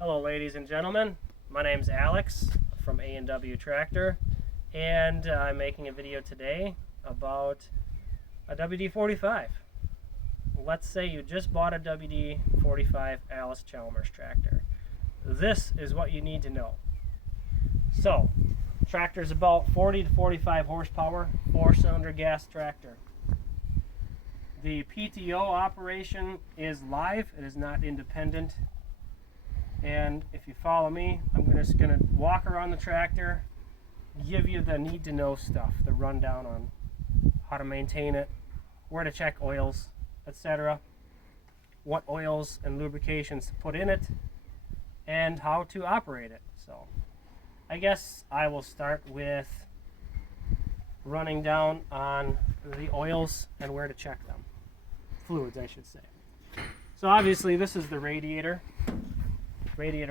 Hello ladies and gentlemen, my name's Alex from A&W Tractor, and I'm making a video today about a WD45. Let's say you just bought a WD45 Allis-Chalmers tractor. This is what you need to know. So, tractor's about 40 to 45 horsepower, 4-cylinder gas tractor. The PTO operation is live, it is not independent. And if you follow me, I'm just going to walk around the tractor, give you the need to know stuff, the rundown on how to maintain it, where to check oils, etc., what oils and lubrications to put in it, and how to operate it. So I guess I will start with running down on the oils and where to check them. Fluids, I should say. So obviously this is the radiator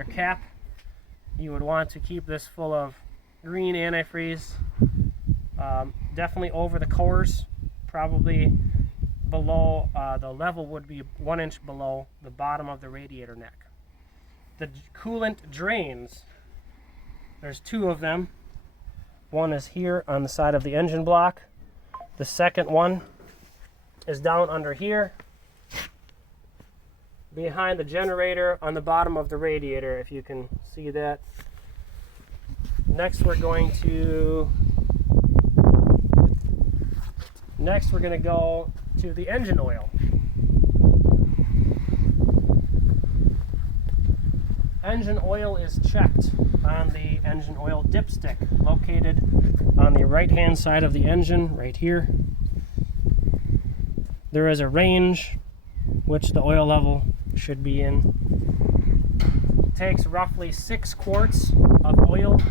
cap. You would want to keep this full of green antifreeze, definitely over the cores, probably below, the level would be 1 inch below the bottom of the radiator neck. The coolant drains, there's two of them. One is here on the side of the engine block. The second one is down under here behind the generator on the bottom of the radiator, if you can see that. Next we're going to go to the engine oil. Engine oil is checked on the engine oil dipstick located on the right hand side of the engine right here. There is a range which the oil level should be in. It takes roughly 6 quarts of oil.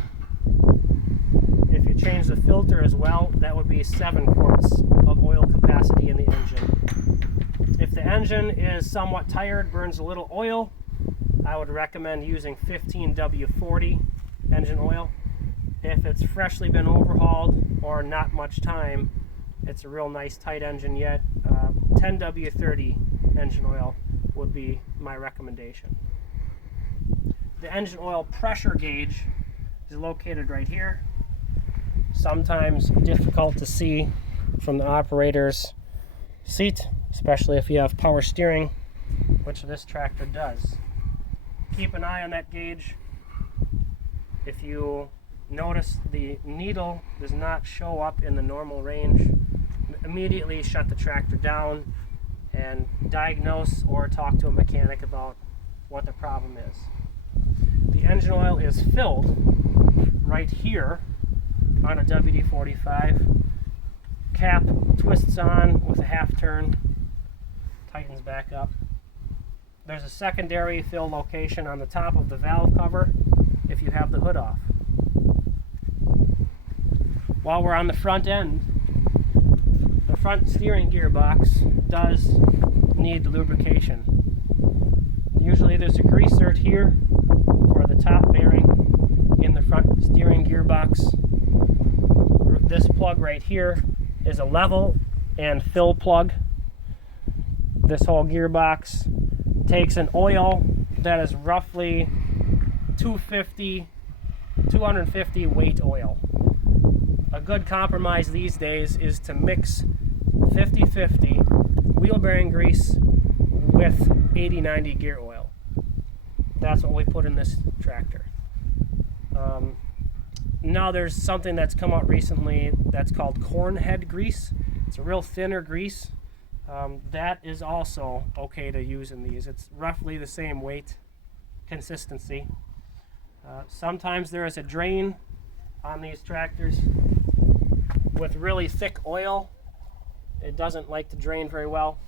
If you change the filter as well, that would be 7 quarts of oil capacity in the engine. If the engine is somewhat tired, burns a little oil, I would recommend using 15W40 engine oil. If it's freshly been overhauled or not much time, it's a real nice tight engine yet, 10W30 engine oil would be my recommendation. The engine oil pressure gauge is located right here. Sometimes difficult to see from the operator's seat, especially if you have power steering, which this tractor does. Keep an eye on that gauge. If you notice the needle does not show up in the normal range, immediately shut the tractor down and diagnose or talk to a mechanic about what the problem is. The engine oil is filled right here on a WD45. Cap twists on with a half turn, tightens back up. There's a secondary fill location on the top of the valve cover if you have the hood off. While we're on the front end, the front steering gearbox does need lubrication. Usually there's a grease zert here for the top bearing in the front steering gearbox. This plug right here is a level and fill plug. This whole gearbox takes an oil that is roughly 250 weight oil. A good compromise these days is to mix 50-50 wheel bearing grease with 80-90 gear oil. That's what we put in this tractor. Now there's something that's come out recently that's called corn head grease. It's a real thinner grease. That is also okay to use in these. It's roughly the same weight consistency. Sometimes there is a drain on these tractors with really thick oil. It doesn't like to drain very well,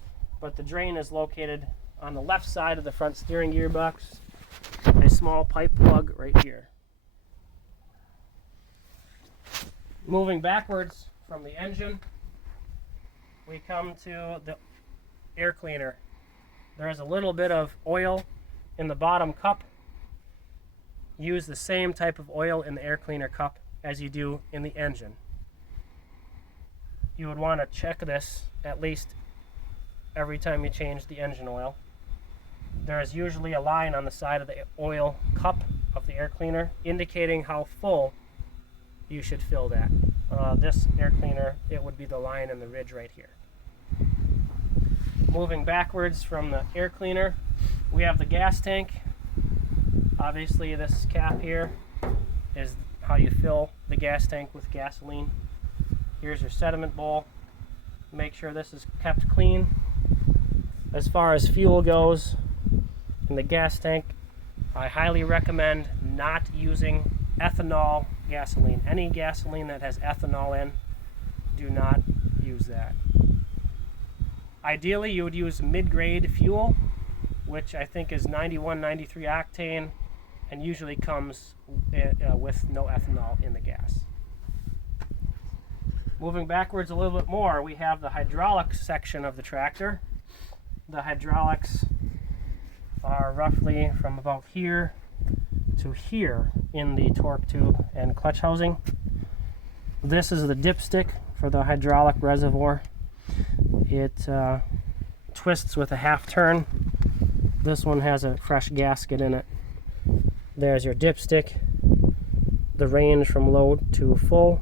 but the drain is located on the left side of the front steering gearbox. A small pipe plug right here. Moving backwards from the engine, we come to the air cleaner. There is a little bit of oil in the bottom cup. Use the same type of oil in the air cleaner cup as you do in the engine. You would want to check this at least every time you change the engine oil. there is usually a line on the side of the oil cup of the air cleaner indicating how full you should fill that. This air cleaner, it would be the line and the ridge right here. Moving backwards from the air cleaner, we have the gas tank. Obviously this cap here is how you fill the gas tank with gasoline. Here's your sediment bowl. Make sure this is kept clean. As far as fuel goes in the gas tank, I highly recommend not using ethanol gasoline. Any gasoline that has ethanol in, do not use that. Ideally, you would use mid-grade fuel, which I think is 91, 93 octane, and usually comes with no ethanol in the gas. Moving backwards a little bit more, we have the hydraulics section of the tractor. The hydraulics are roughly from about here to here in the torque tube and clutch housing. This is the dipstick for the hydraulic reservoir. It twists with a half turn. This one has a fresh gasket in it. There's your dipstick, the range from low to full,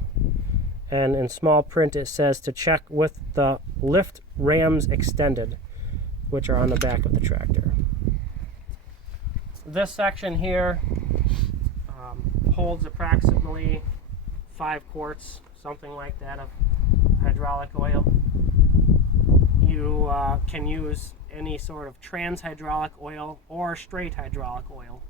and in small print it says to check with the lift rams extended, which are on the back of the tractor. This section here holds approximately 5 quarts, something like that, of hydraulic oil. You can use any sort of trans hydraulic oil or straight hydraulic oil.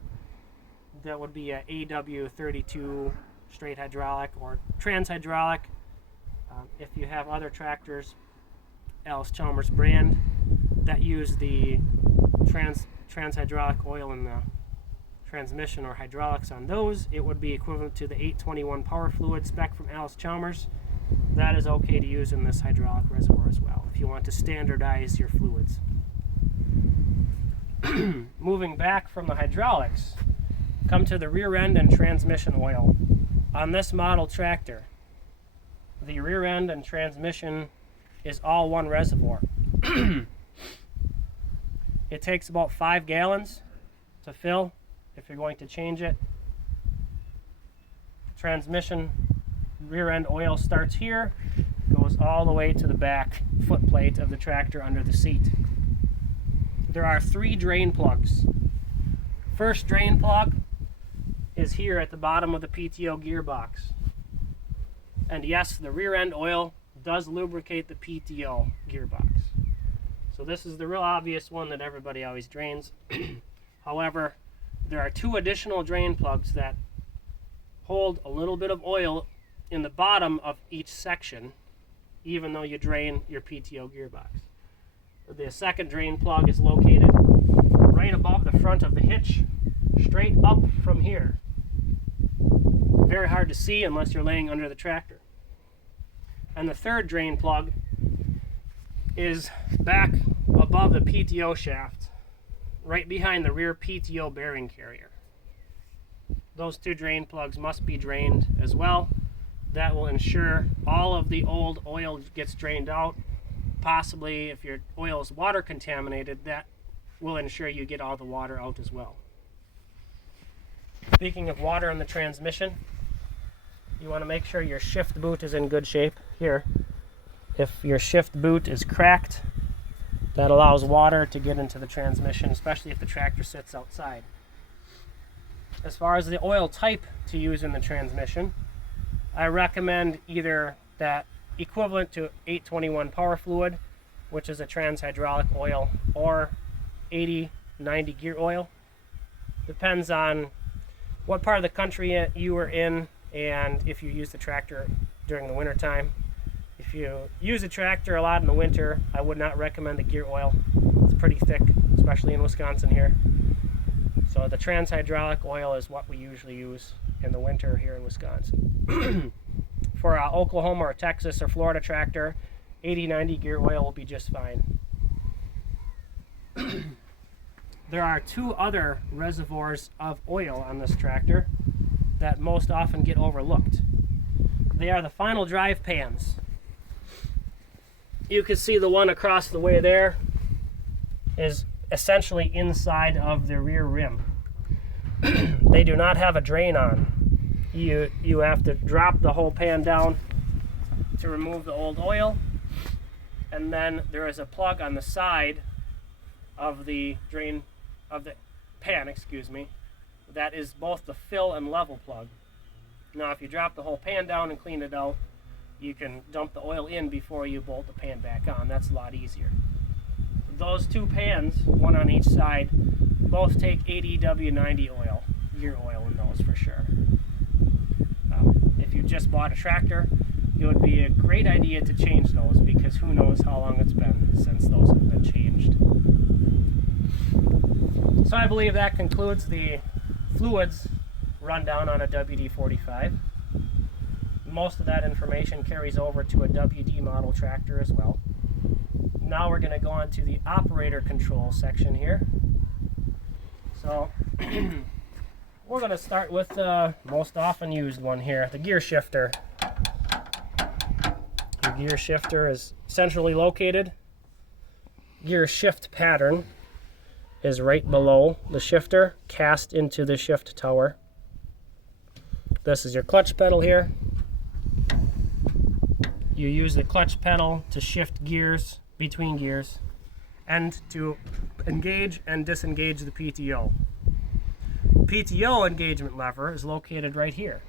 That would be a AW32 straight hydraulic or trans hydraulic. If you have other tractors, Allis-Chalmers brand, that use the trans hydraulic oil in the transmission or hydraulics on those, it would be equivalent to the 821 power fluid spec from Allis-Chalmers. That is okay to use in this hydraulic reservoir as well if you want to standardize your fluids. Moving back from the hydraulics, come to the rear end and transmission oil. On this model tractor, the rear end and transmission is all one reservoir. It takes about 5 gallons to fill if you're going to change it. Transmission rear end oil starts here, goes all the way to the back footplate of the tractor under the seat. There are 3 drain plugs. First drain plug is here at the bottom of the PTO gearbox. And yes, the rear end oil does lubricate the PTO gearbox. So this is the real obvious one that everybody always drains. However, there are 2 additional drain plugs that hold a little bit of oil in the bottom of each section, even though you drain your PTO gearbox. The second drain plug is located right above the front of the hitch, straight up from here. Very hard to see unless you're laying under the tractor. And the third drain plug is back above the PTO shaft, right behind the rear PTO bearing carrier. Those 2 drain plugs must be drained as well. That will ensure all of the old oil gets drained out. Possibly, if your oil is water contaminated, that will ensure you get all the water out as well. Speaking of water in the transmission, you want to make sure your shift boot is in good shape. Here, if your shift boot is cracked, that allows water to get into the transmission, especially if the tractor sits outside. As far as the oil type to use in the transmission, I recommend either that equivalent to 821 power fluid, which is a trans hydraulic oil, or 80-90 gear oil. Depends on what part of the country you are in and if you use the tractor during the winter time. If you use a tractor a lot in the winter, I would not recommend the gear oil. It's pretty thick, especially in Wisconsin here. So the trans hydraulic oil is what we usually use in the winter here in Wisconsin. For Oklahoma or Texas or Florida tractor, 80-90 gear oil will be just fine. There are 2 other reservoirs of oil on this tractor that most often get overlooked. They are the final drive pans. You can see the one across the way there is essentially inside of the rear rim. They do not have a drain on. You have to drop the whole pan down to remove the old oil, and then there is a plug on the side of the drain of the pan, excuse me, that is both the fill and level plug. Now if you drop the whole pan down and clean it out, you can dump the oil in before you bolt the pan back on. That's a lot easier. Those two pans, one on each side, both take 80W90 oil, gear oil in those for sure. If you just bought a tractor, it would be a great idea to change those, because who knows how long it's been since those have been changed. So I believe that concludes the fluids rundown on a WD45. Most of that information carries over to a WD model tractor as well. Now we're going to go on to the operator control section here. So we're going to start with the most often used one here, the gear shifter. The gear shifter is centrally located. Gear shift pattern is right below the shifter, cast into the shift tower. This is your clutch pedal here. You use the clutch pedal to shift gears between gears and to engage and disengage the PTO. PTO engagement lever is located right here.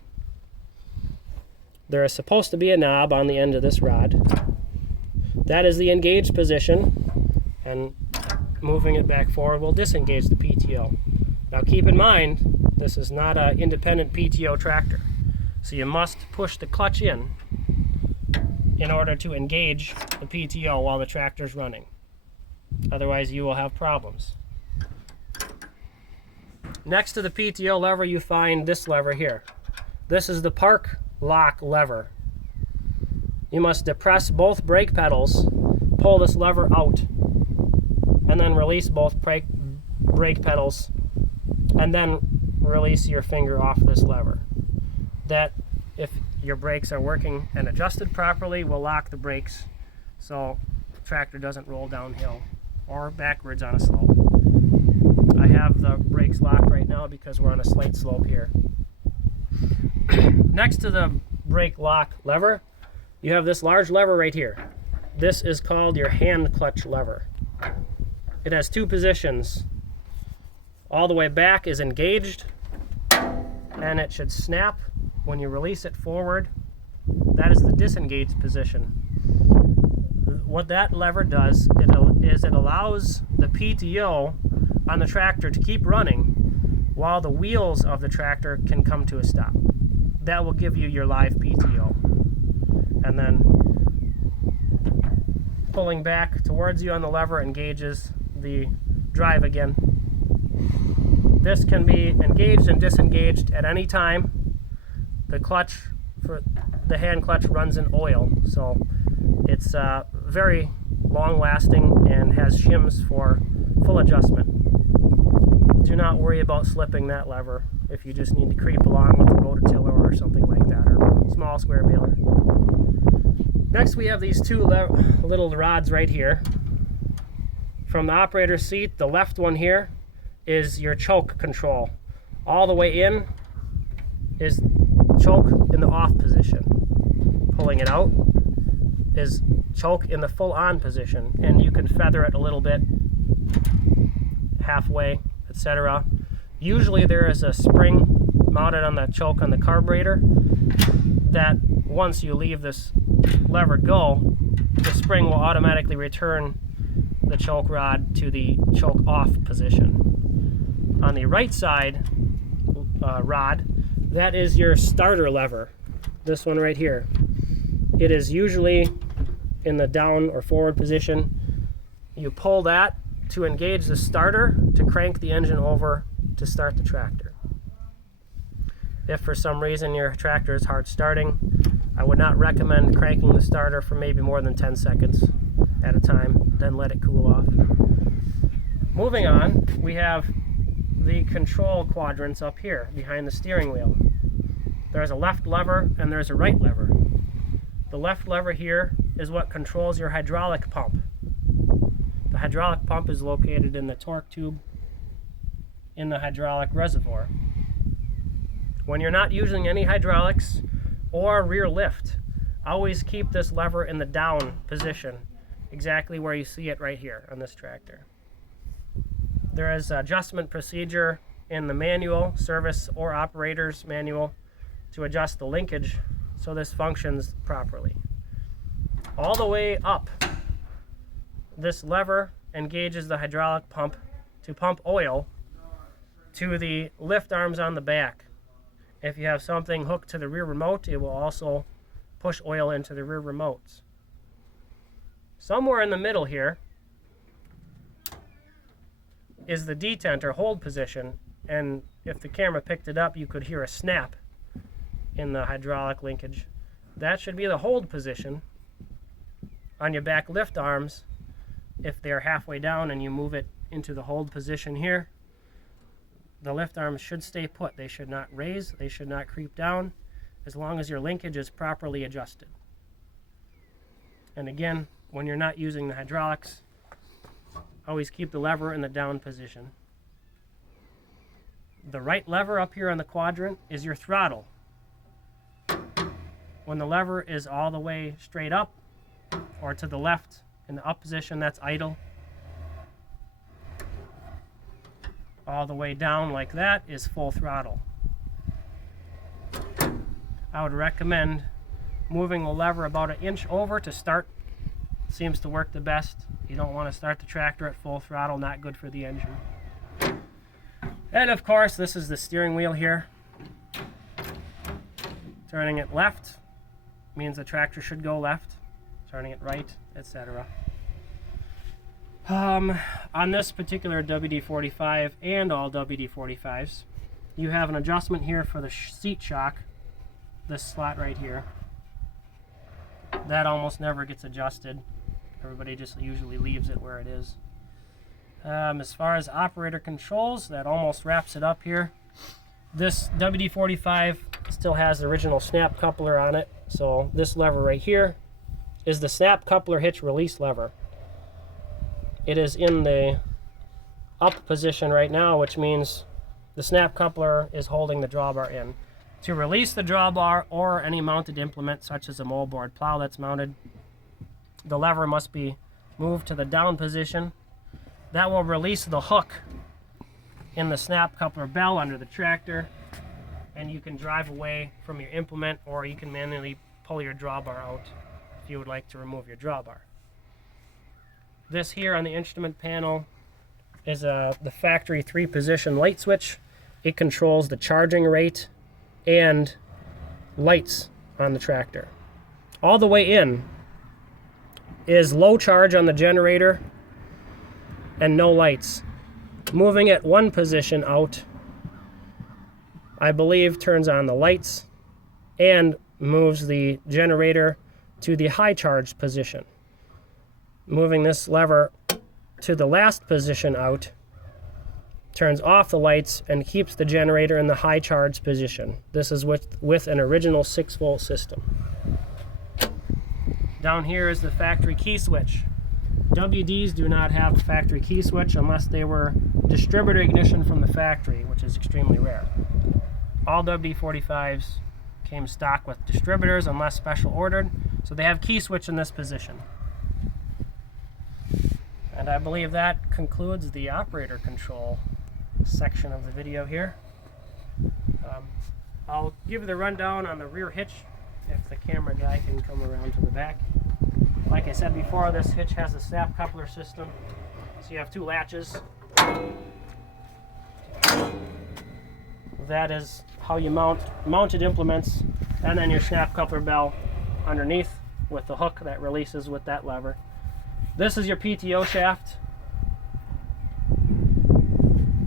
There is supposed to be a knob on the end of this rod. That is the engaged position, and moving it back forward will disengage the PTO. Now keep in mind, this is not an independent PTO tractor, so you must push the clutch in order to engage the PTO while the tractor is running. Otherwise you will have problems. Next to the PTO lever you find this lever here. This is the park lock lever. You must depress both brake pedals, pull this lever out, and then release both brake pedals, and then release your finger off this lever. That, if your brakes are working and adjusted properly, will lock the brakes so the tractor doesn't roll downhill or backwards on a slope. I have the brakes locked right now because we're on a slight slope here. Next to the brake lock lever, you have this large lever right here. This is called your hand clutch lever. It has two positions. All the way back is engaged, and it should snap when you release it forward. That is the disengaged position. What that lever does is it allows the PTO on the tractor to keep running while the wheels of the tractor can come to a stop. That will give you your live PTO. And then pulling back towards you on the lever engages the drive again. This can be engaged and disengaged at any time. The clutch, for the hand clutch, runs in oil, so it's very long lasting and has shims for full adjustment. Do not worry about slipping that lever if you just need to creep along with a rototiller or something like that, or small square baler. Next we have these two little rods right here. From the operator's seat, the left one here is your choke control. All the way in is choke in the off position. Pulling it out is choke in the full on position, and you can feather it a little bit, halfway, etc. Usually there is a spring mounted on the choke on the carburetor that once you leave this lever go, the spring will automatically return the choke rod to the choke off position. On the right side rod, that is your starter lever. This one right here. It is usually in the down or forward position. You pull that to engage the starter to crank the engine over to start the tractor. If for some reason your tractor is hard starting, I would not recommend cranking the starter for maybe more than 10 seconds at a time, then let it cool off. Moving on, we have the control quadrants up here behind the steering wheel. There's a left lever and there's a right lever. The left lever here is what controls your hydraulic pump. The hydraulic pump is located in the torque tube in the hydraulic reservoir. When you're not using any hydraulics or rear lift, always keep this lever in the down position, exactly where you see it right here on this tractor. There is adjustment procedure in the manual, service or operator's manual, to adjust the linkage so this functions properly. All the way up, this lever engages the hydraulic pump to pump oil to the lift arms on the back. If you have something hooked to the rear remote, it will also push oil into the rear remotes. Somewhere in the middle here is the detent or hold position, and if the camera picked it up, you could hear a snap in the hydraulic linkage. That should be the hold position on your back lift arms. If they're halfway down and you move it into the hold position here, the lift arms should stay put. They should not raise, they should not creep down, as long as your linkage is properly adjusted. And again, when you're not using the hydraulics, always keep the lever in the down position. The right lever up here on the quadrant is your throttle. When the lever is all the way straight up or to the left in the up position, that's idle. All the way down like that is full throttle. I would recommend moving the lever about 1 inch over to start. Seems to work the best. You don't want to start the tractor at full throttle, not good for the engine. And of course, this is the steering wheel here. Turning it left means the tractor should go left. Turning it right, etc. On this particular WD45 and all WD45s, you have an adjustment here for the seat shock, this slot right here. That almost never gets adjusted. Everybody just usually leaves it where it is. As far as operator controls, that almost wraps it up here. This WD45 still has the original snap coupler on it, so this lever right here is the snap coupler hitch release lever. It is in the up position right now, which means the snap coupler is holding the drawbar in. To release the drawbar or any mounted implement such as a moldboard plow that's mounted, the lever must be moved to the down position. That will release the hook in the snap coupler bell under the tractor, and you can drive away from your implement, or you can manually pull your drawbar out if you would like to remove your drawbar. This here on the instrument panel is the factory 3-position light switch. It controls the charging rate and lights on the tractor. All the way in is low charge on the generator and no lights. Moving it 1 position out, I believe, turns on the lights and moves the generator to the high charge position. Moving this lever to the last position out turns off the lights and keeps the generator in the high charge position. This is with an original 6-volt system. Down here is the factory key switch. WDs do not have a factory key switch unless they were distributor ignition from the factory, which is extremely rare. All WD45s came stock with distributors unless special ordered, so they have key switch in this position. And I believe that concludes the operator control section of the video here. I'll give you the rundown on the rear hitch if the camera guy can come around to the back. Like I said before, this hitch has a snap coupler system, so you have 2 latches. That is how you mount mounted implements, and then your snap coupler bell underneath with the hook that releases with that lever. This is your PTO shaft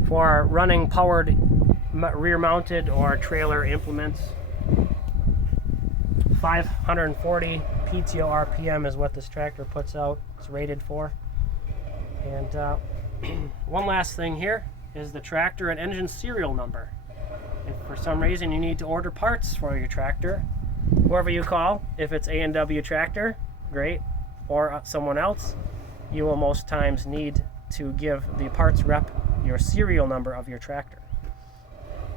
for running powered rear mounted or trailer implements. 540 PTO RPM is what this tractor puts out. It's rated for. And one last thing here is the tractor and engine serial number. If for some reason you need to order parts for your tractor, whoever you call, if it's A&W Tractor, great, or someone else, you will most times need to give the parts rep your serial number of your tractor.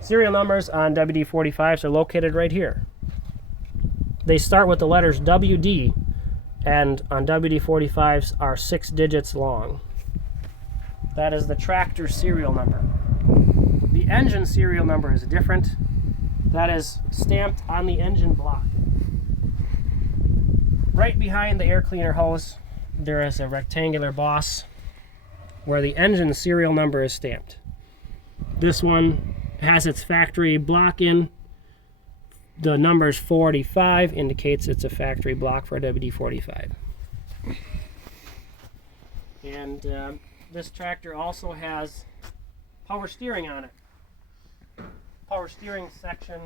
Serial numbers on WD-45s are located right here. They start with the letters WD, and on WD-45s are 6 digits long. That is the tractor serial number. The engine serial number is different. That is stamped on the engine block. Right behind the air cleaner hose, there is a rectangular boss where the engine serial number is stamped. This one has its factory block in. The number 45 indicates it's a factory block for a WD-45. And this tractor also has power steering on it. Power steering section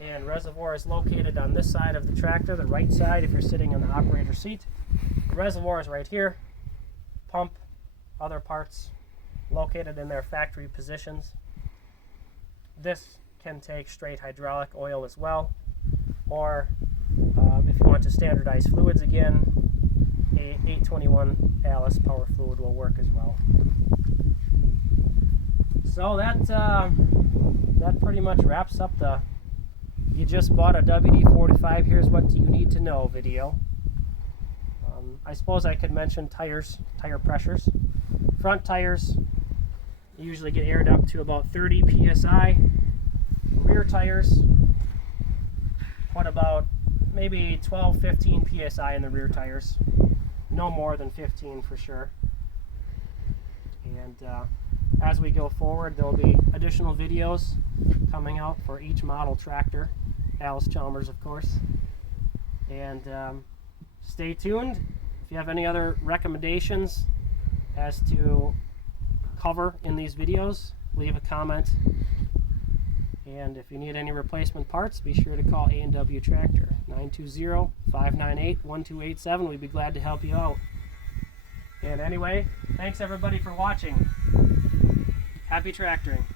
and reservoir is located on this side of the tractor, the right side if you're sitting in the operator seat. The reservoir is right here. Pump, other parts located in their factory positions. This can take straight hydraulic oil as well, or if you want to standardize fluids again, a 821 Allis power fluid will work as well. So that pretty much wraps up the "you just bought a WD-45, here's what you need to know" video. I suppose I could mention tires, tire pressures. Front tires usually get aired up to about 30 psi. Rear tires put about maybe 12-15 psi in the rear tires. No more than 15 for sure. And as we go forward, there will be additional videos coming out for each model tractor, Allis-Chalmers of course. And stay tuned. If you have any other recommendations as to cover in these videos, leave a comment. And if you need any replacement parts, be sure to call A&W Tractor, 920-598-1287. We'd be glad to help you out. And anyway, thanks everybody for watching. Happy tractoring.